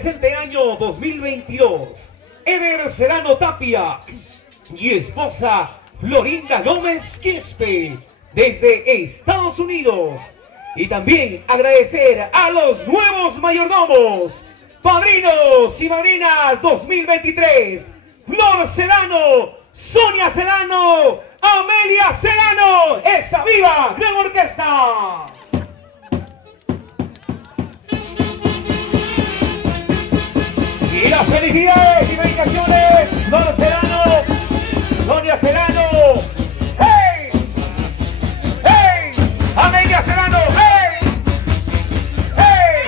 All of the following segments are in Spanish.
presente año 2022. Ever Serrano Tapia y esposa Florinda Gómez Quispe desde Estados Unidos. Y también agradecer a los nuevos mayordomos, padrinos y madrinas 2023. Flor Serrano, Sonia Serrano, Amelia Serrano. ¡Esa viva! ¡Gran orquesta! Y las felicidades y dedicaciones, Flor Serrano, Sonia Serrano, ¡hey! ¡Hey! Amelia Serrano, ¡hey! ¡Hey!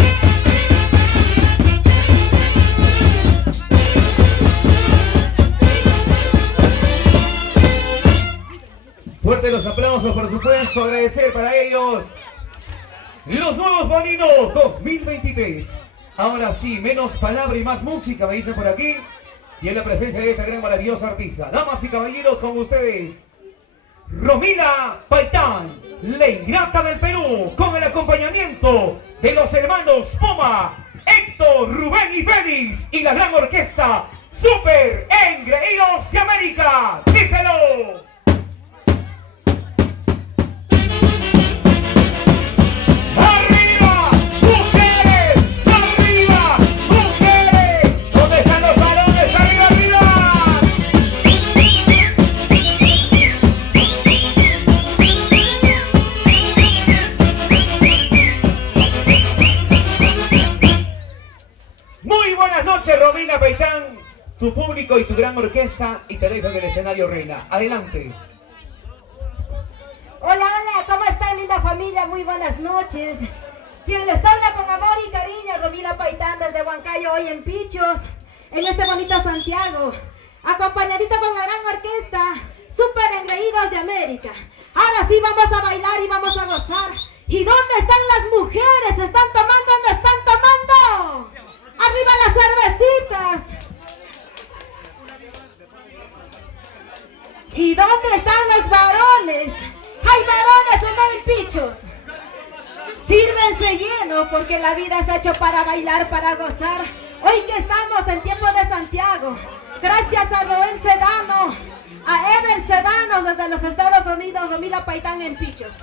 Fuerte los aplausos, por supuesto, agradecer para ellos los nuevos boninos 2023. Ahora sí, menos palabra y más música, me dicen por aquí. Y en la presencia de esta gran maravillosa artista. Damas y caballeros, con ustedes, Romila Paitán, la ingrata del Perú, con el acompañamiento de los hermanos Poma, Héctor, Rubén y Félix, y la gran orquesta Super Engreídos de América. ¡Díselo! Romina Paitán, tu público y tu gran orquesta, y te dejo en el escenario, reina. Adelante. Hola, hola, ¿cómo están, linda familia? Muy buenas noches. Quien les habla con amor y cariño, Romina Paitán, desde Huancayo, hoy en Pichos, en este bonito Santiago, acompañadito con la gran orquesta Super Engreídos de América. Ahora sí vamos a bailar y vamos a gozar. ¿Y dónde están las mujeres? ¿Están tomando o no están tomando? ¡Arriba las cervecitas! ¿Y dónde están los varones? ¿Hay varones o no hay pichos? Sírvense lleno porque la vida se ha hecho para bailar, para gozar. Hoy que estamos en tiempo de Santiago, gracias a Roel Sedano, a Ever Sedano desde los Estados Unidos, Romila Paitán en Pichos.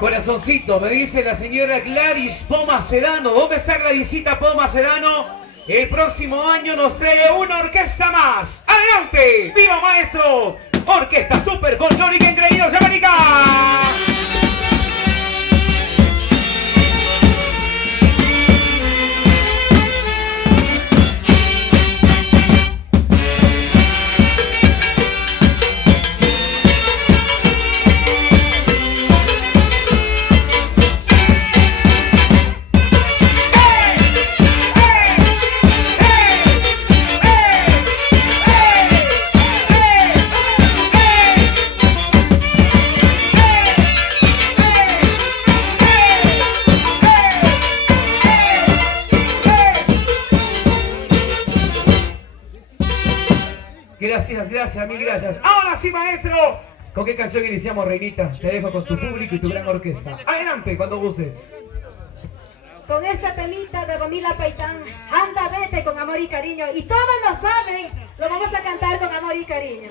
Corazoncito, me dice la señora Gladys Poma Sedano. ¿Dónde está Gladysita Poma Sedano? El próximo año nos trae una orquesta más. ¡Adelante! ¡Viva maestro! Orquesta Super Folclórica Engreídos de América. Gracias, mil gracias. Ahora sí, maestro. ¿Con qué canción iniciamos, reinita? Te dejo con tu público y tu gran orquesta. Adelante, cuando gustes. Con esta temita de Romila Paitán, anda, vete con amor y cariño. Y todos lo saben, lo vamos a cantar con amor y cariño.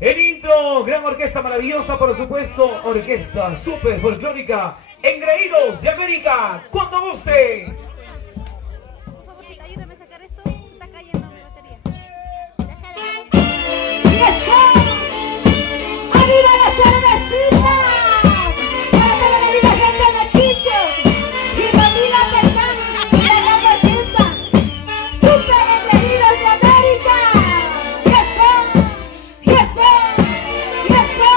El intro, gran orquesta maravillosa, por supuesto. Orquesta Super Folclórica Engreídos de América, cuando guste. Por favor, ayúdame a sacar esto. Se está cayendo mi batería. ¡Arriba la cervecita! Para toda la vida gente de Pichos y Romila Paitán, la gran orquesta Super Engreídos de América. ¡Yes, yes, yes, yes!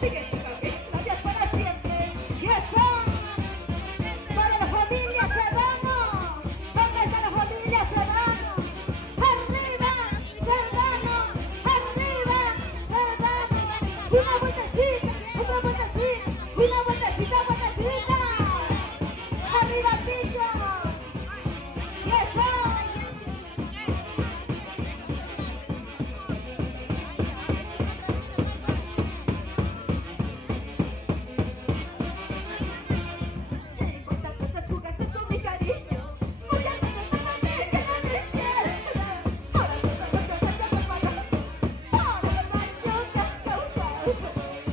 Sigue tu camino, Dios para siempre. Y eso, para la familia Sedano. ¿Dónde está la familia Sedano? ¡Arriba, Sedano! ¡Arriba, Sedano! Una vueltecita, otra vueltecita, una vueltecita, vueltecita. ¡Arriba, Pichos! ¡Y eso! ¿Cuántas veces jugaste con mi cariño? Muchas veces te pedí que no lo hicieras. Ahora todas las cosas ya te pagan. Ahora verdad yo te he causado.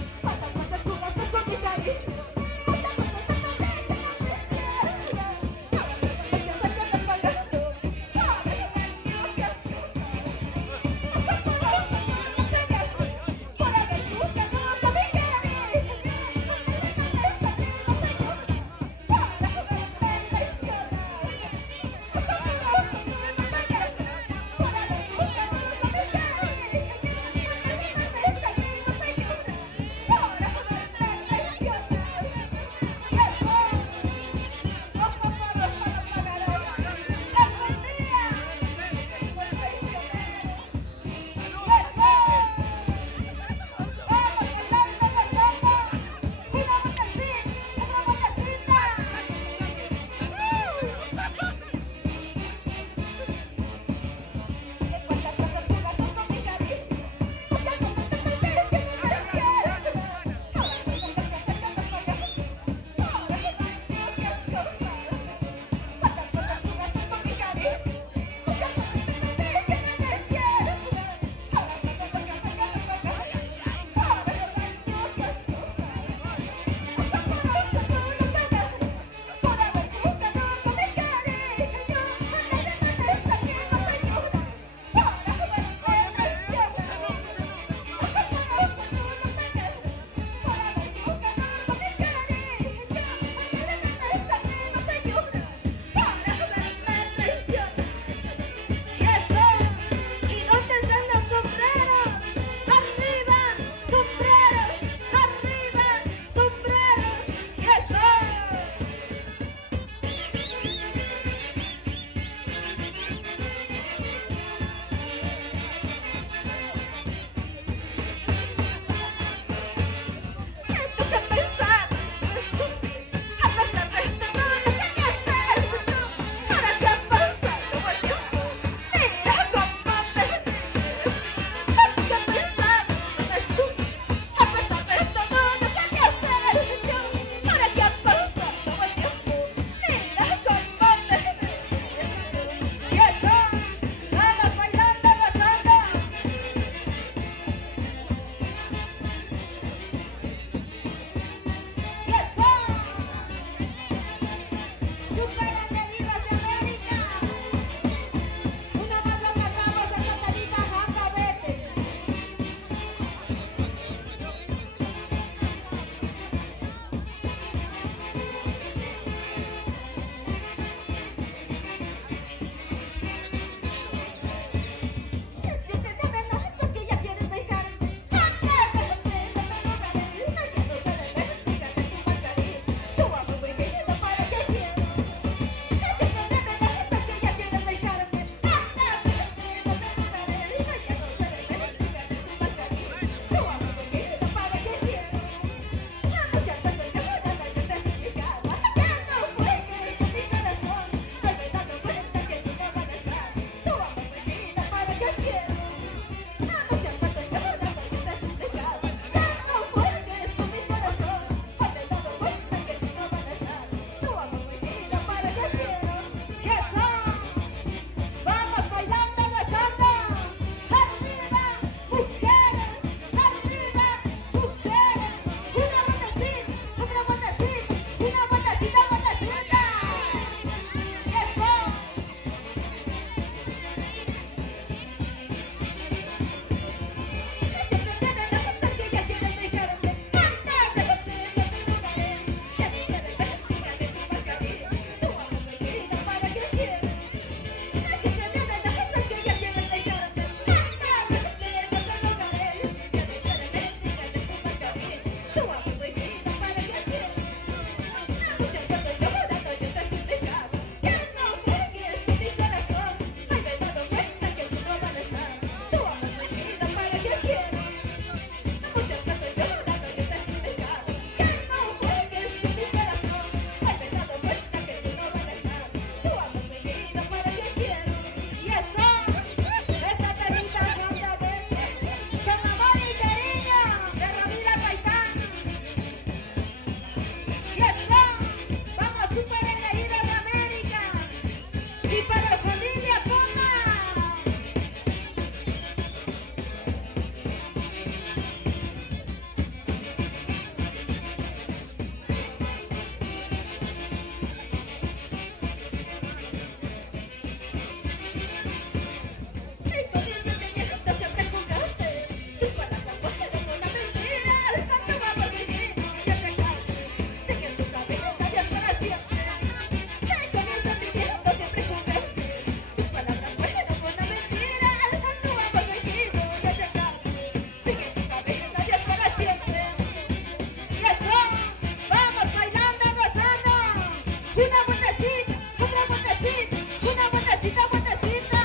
una vueltecita, otra vueltecita, una vueltecita, vueltecita.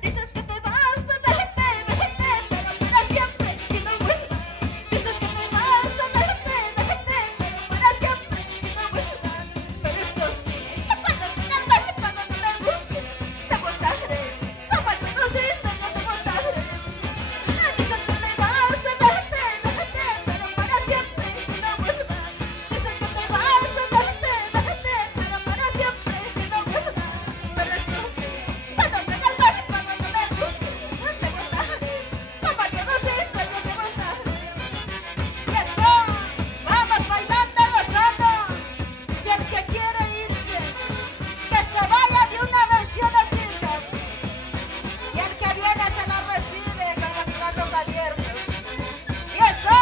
Dices que te vas, vete, vete, pero para siempre y no vuelvas. Dices que te vas, vete, vete, pero para siempre y no vuelvas. Pero eso sí, cuando te calmas y cuando no me busques, te botaré. Como al menos esto yo te botaré. Dices que te vas, vete, vete, pero para siempre y no vuelvas. Dices que te vas, vete, vete, pero para siempre y no vuelvas. Pero eso sí, cuando te calmas y cuando no me busques, te botaré. Como al menos esto yo te botaré. Y eso, vamos bailando, gozando. Si el que quiere irse, que se vaya de una vez, ¿sí o no, chicas? Y el que viene se lo recibe con los brazos abiertos. Y eso.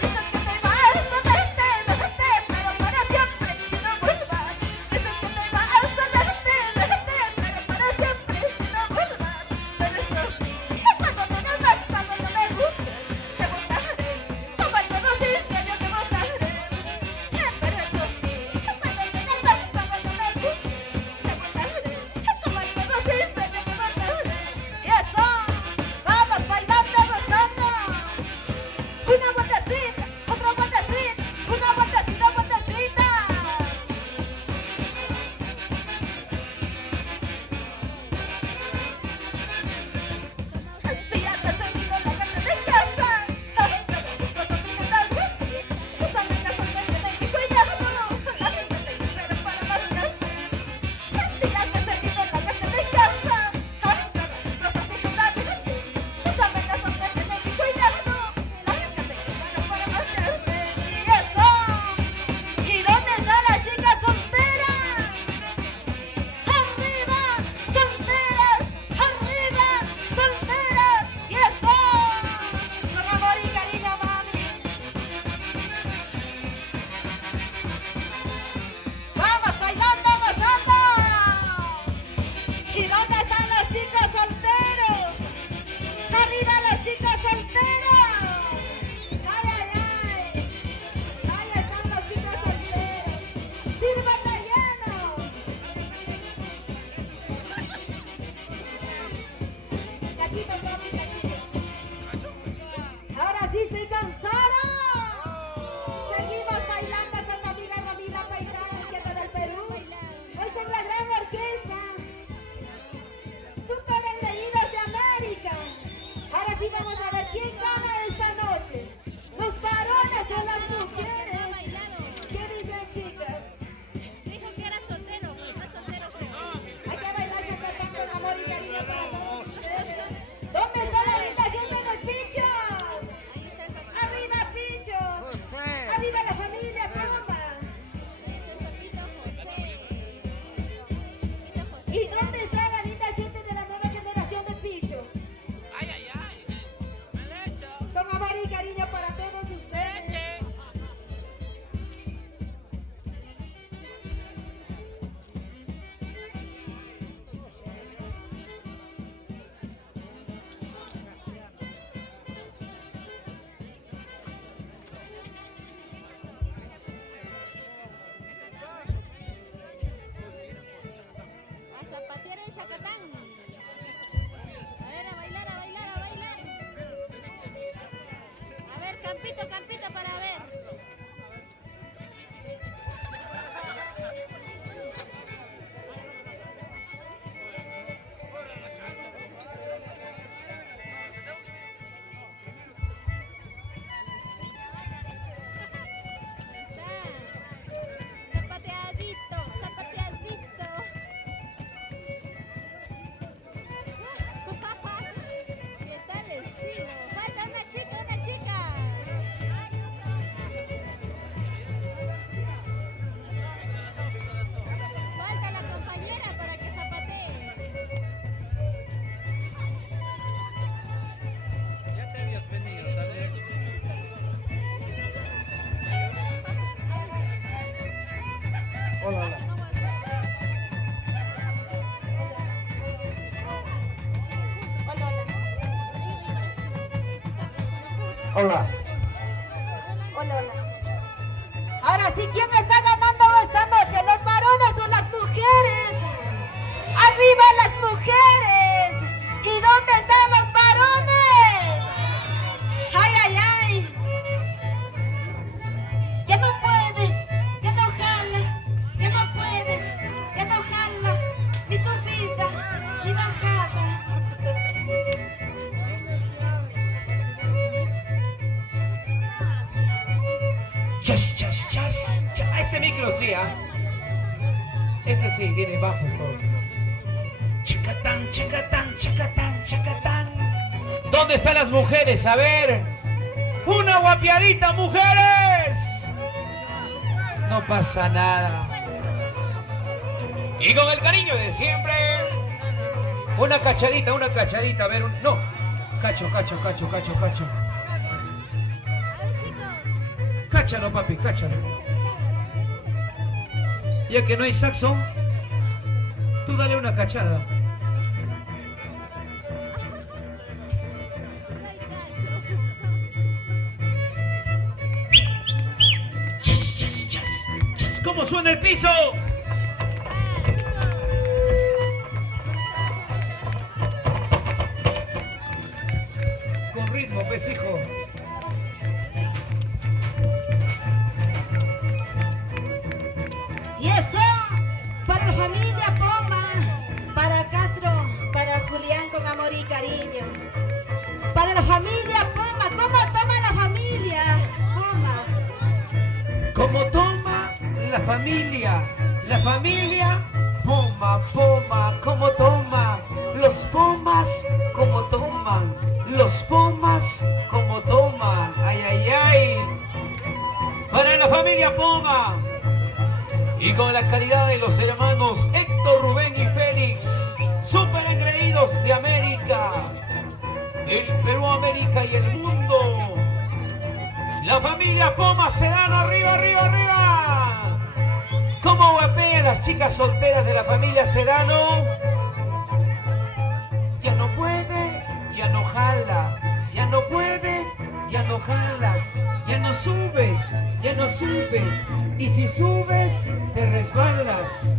Dices que te vas, vete, vete, pero para siempre y no vuelvas. Dices que te vas, vete, vete, pero para siempre y no vuelvas. Pero eso sí, cuando te calmas, cuando no me busques, te botaré. Como al conociste, yo te botaré. Pero eso sí, cuando te calmas, cuando no me busques, te botaré. Como al conociste, yo te botaré. Y eso, vamos bailando, gozando. Una vueltecita, otra vueltecita, una vueltecita, vueltecita. Si ya te has sentido la gana de casa, ay, qué rico te quedas bien. Tus amigas son gente de mi cuidado, la gente te espera para marcharte. Si ya te has sentido la gana de casa, ay, qué rico te quedas bien. Tus amigas son gente de mi cuidado, la gente te espera para marcharte. Y eso, ¿y dónde están las chicas solteras? ¡Arriba, solteras! ¡Arriba, solteras! ¡Y eso! Con amor y cariño, mami. ¡Vamos bailando, gozando! ¿Y dónde están los chicos solteros? ¡Arriba los chicos solteros! ¡Ay, ay, ay! ¡Ahí están los chicos solteros! ¡Sírvate lleno! Cachito, papi, cachito. Ahora sí se cansaron. Seguimos bailando con la amiga Ramila Paitana, Quieta del Perú. Hoy con la gran orquesta. Super engreídos de América. Ahora sí vamos a ver quién gana esta noche. ¿Los varones o las mujeres? ¿Qué dicen, chicas? Dijo que era soltero, está soltero. Hay que bailar chacatán con amor y cariño para todos ustedes. ¿Dónde está la linda gente de Pichos? Ahí está el papito. ¡Arriba, Pichos! ¡Arriba la familia Pluma! Ahí está el papito José. ¿Y dónde está la linda gente de la nueva generación de Pichos? Con amor y cariño para todos ustedes. A zapatear el chacatán. A ver, a bailar, a bailar, a bailar. A ver, campito, campito para ver. Está. Zapateadito, zapateadito. ¿Qué tal estilo? Falta una chica, una chica. Hola, hola. Hola. Hola, hola. Ahora sí, ¿quién está ganando esta noche? ¿Los varones o las mujeres? ¡Arriba las mujeres! ¿Y dónde están los varones? ¡Ay, ay, ay! Ya no puedes, ya no jalas, ya no puedes, ya no jalas, ni subida, ni bajada. Chas, chas, chas. Este micro sí, ¿ah? Este sí, tiene bajos todo. Chacatán, chacatán, chacatán, chacatán. ¿Dónde están las mujeres? A ver. ¡Una guapiadita, mujeres! No pasa nada. Y con el cariño de siempre. Una cachadita, a ver. No. Cacho. Cáchalo, papi, cáchalo. Ya que no hay saxo, tú dale una cachada. Chas, chas, chas, chas. ¿Cómo suena el piso? Con ritmo, pues, hijo. Y eso, para la familia Poma, para Castro, para Julián con amor y cariño. Para la familia Poma, ¿cómo toma la familia Poma? Como toma la familia Poma, como toma, los Pomas como toman, los Pomas como toman, ay, ay, ay, para la familia Poma, y con la calidad de los hermanos Héctor, Rubén y Félix, súper engreídos de América, el Perú, América y el mundo. La familia Poma Sedano, arriba, arriba, arriba. ¿Cómo guapean las chicas solteras de la familia Sedano? Ya no puede, ya no jala. Ya no puedes, ya no jalas. Ya no subes, ya no subes. Y si subes, te resbalas.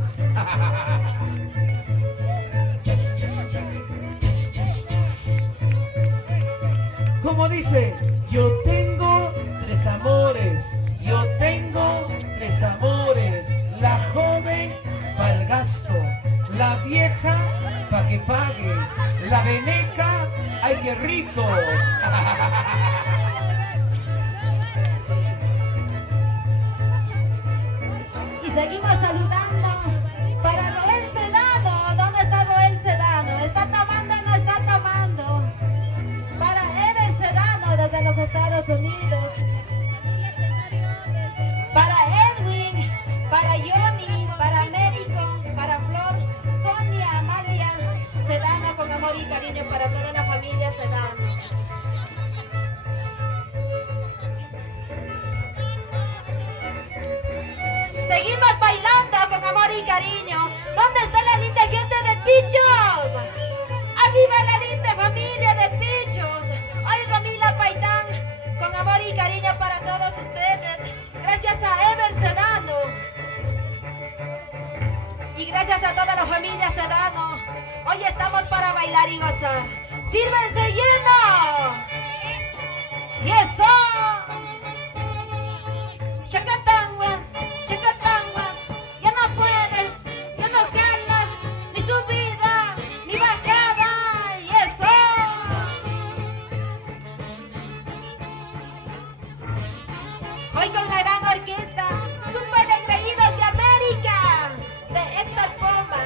Chas, chas, chas, chas, chas, chas. Como dice, yo tengo tres amores, yo tengo tres amores. La joven pa'l gasto, la vieja pa' que pague, la veneca, ay qué rico. Y seguimos saludando para Roel Sedano. ¿Dónde está Roel Sedano? ¿Está tomando o no está tomando? Para Ever Sedano desde los Estados Unidos. Para Edwin, para Johnny, para Américo, para Flor, Sonia, Amalia Sedano con amor y cariño para toda la familia Sedano. Seguimos bailando con amor y cariño. ¿Dónde está la linda gente de Pichos? Arriba la linda familia de Pichos. Hoy Romila Paitán con amor y cariño para todos ustedes. Gracias a Ever Sedano. Y gracias a toda la familia Sedano. Hoy estamos para bailar y gozar. ¡Sírvense lleno! ¡Y eso! Chacatanguas, chacatanguas, ya no puedes, ya no jalas, ni subida, ni bajada, y eso. Hoy con la gran orquesta, Super Engreídos de América, de Héctor Poma.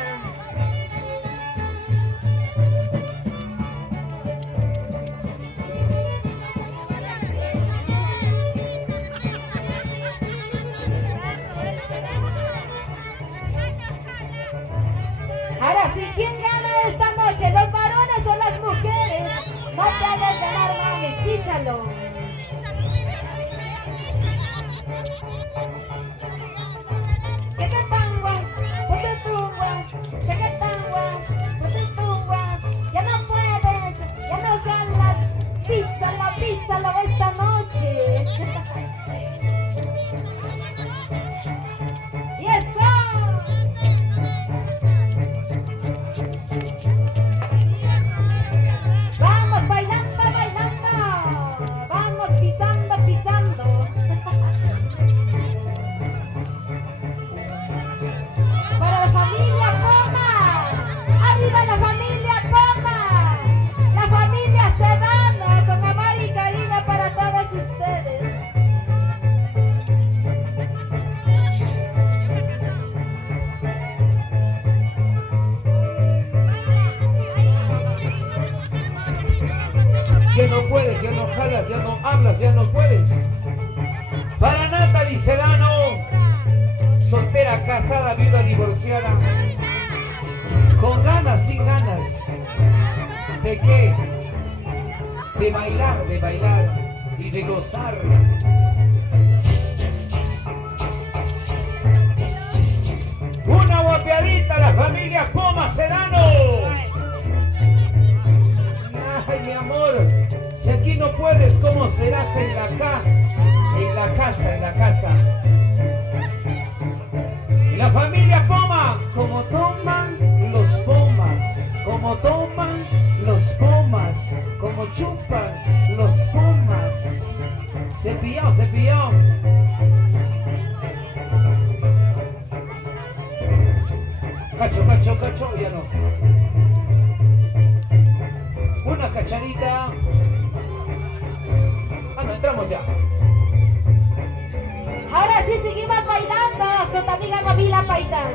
Ahora sí, ¿quién gana esta noche? ¿Los varones o las mujeres? No te hagas ganar, mami, písalo. ¿Qué te están? ya no jalas, ya no hablas, ya no puedes. Para Natalie Sedano, soltera, casada, viuda, divorciada. Con ganas, sin ganas. ¿De qué? De bailar y de gozar. Una guapeadita a la familia Poma Sedano. Ay, mi amor, si aquí no puedes, ¿cómo serás en la casa? Y la familia Poma, como toman los pomas, como toman los pomas, como chupan los pomas. Cepillón. Cacho, ya no. Una cachadita. Ah, no, entramos ya. Ahora sí seguimos bailando con tu amiga Romila Paitán.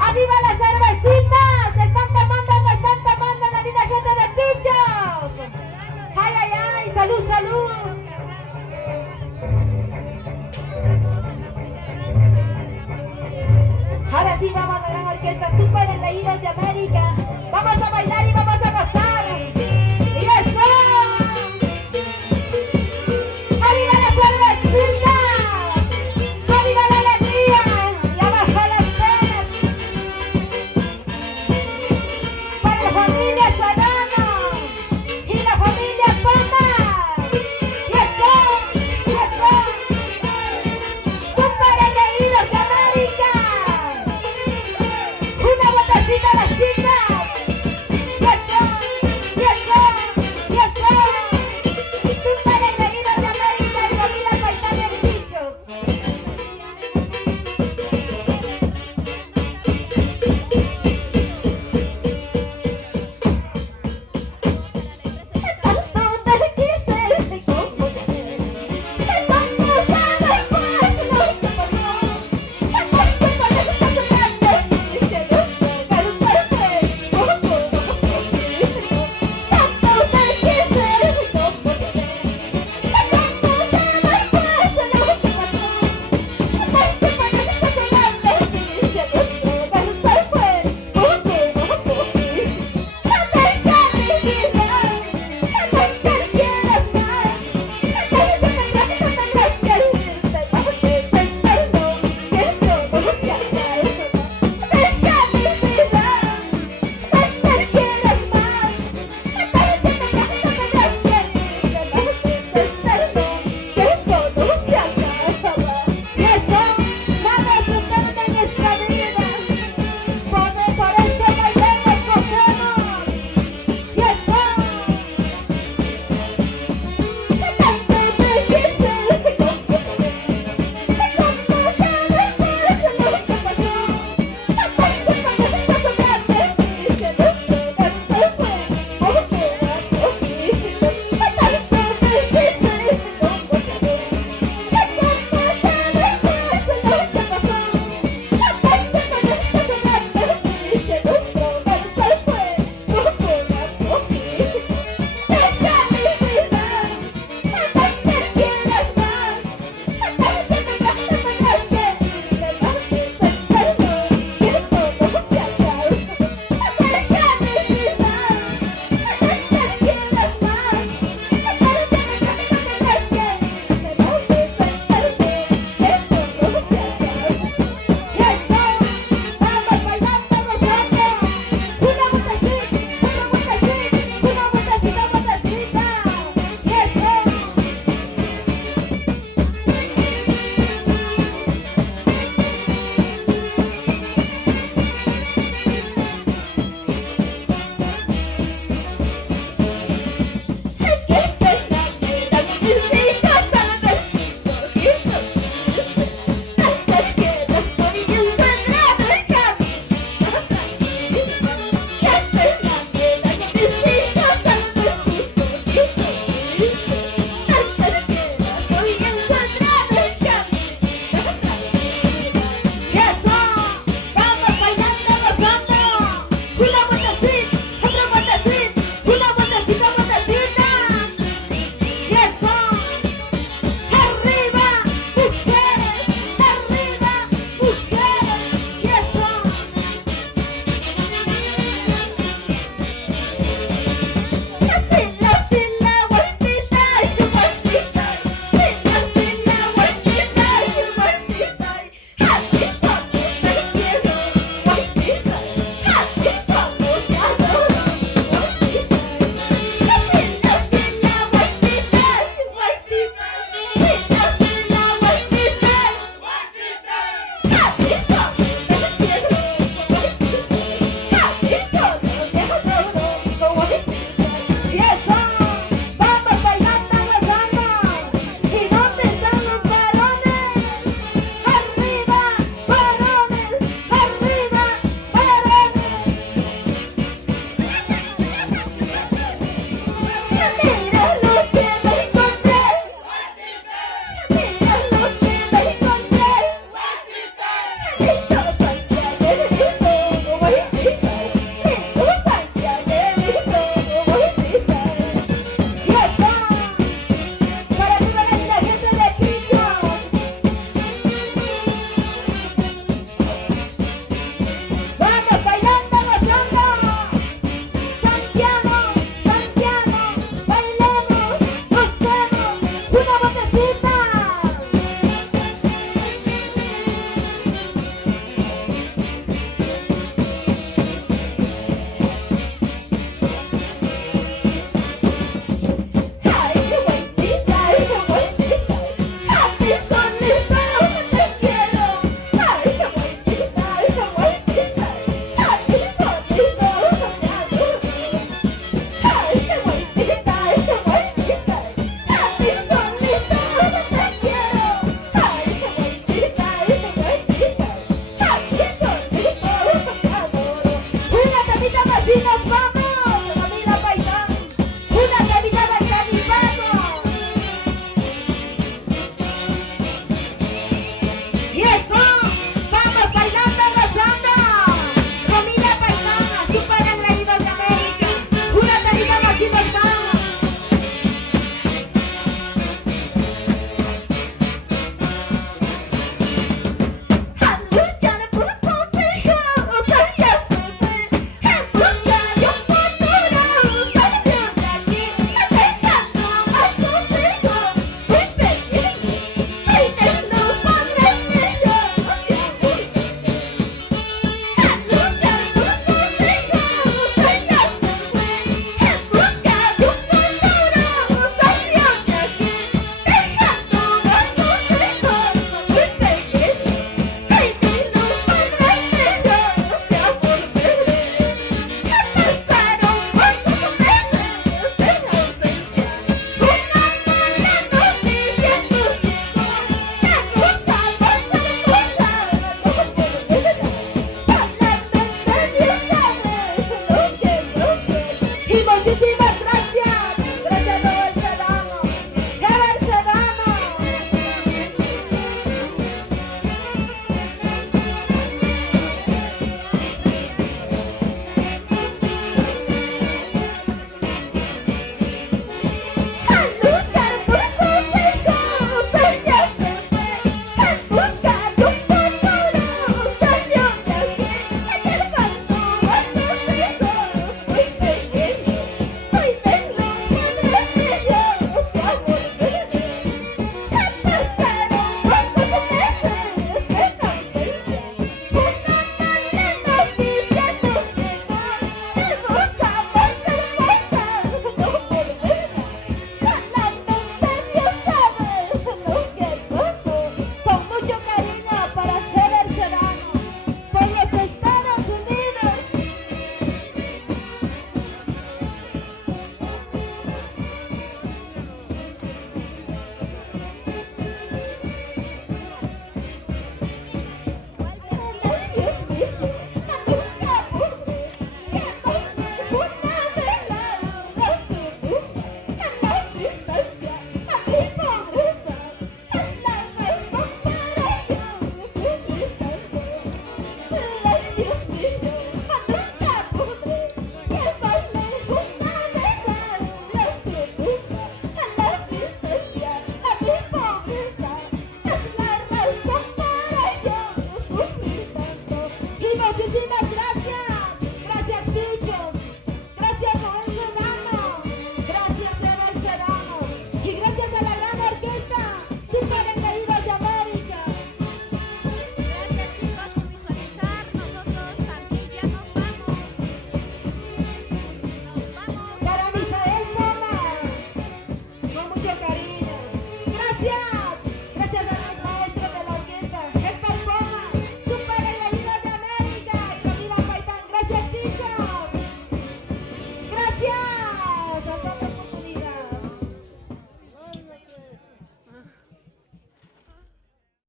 ¡Arriba las cervecitas! ¡Están tomando la linda gente de Pichos! ¡Ay! ¡Salud! Ahora sí vamos a la gran orquesta Super Engreídos de América. Vamos a bailar y vamos a gozar. ¡Y eso! ¡Arriba las cervecitas! ¡Arriba la alegría! ¡Y abajo las penas! Para la familia Sedano y la familia Poma. ¡Y eso! ¡Super Engreídos de América! ¡Una botecita a las chicas! ¡Y eso! vecinos, vamos.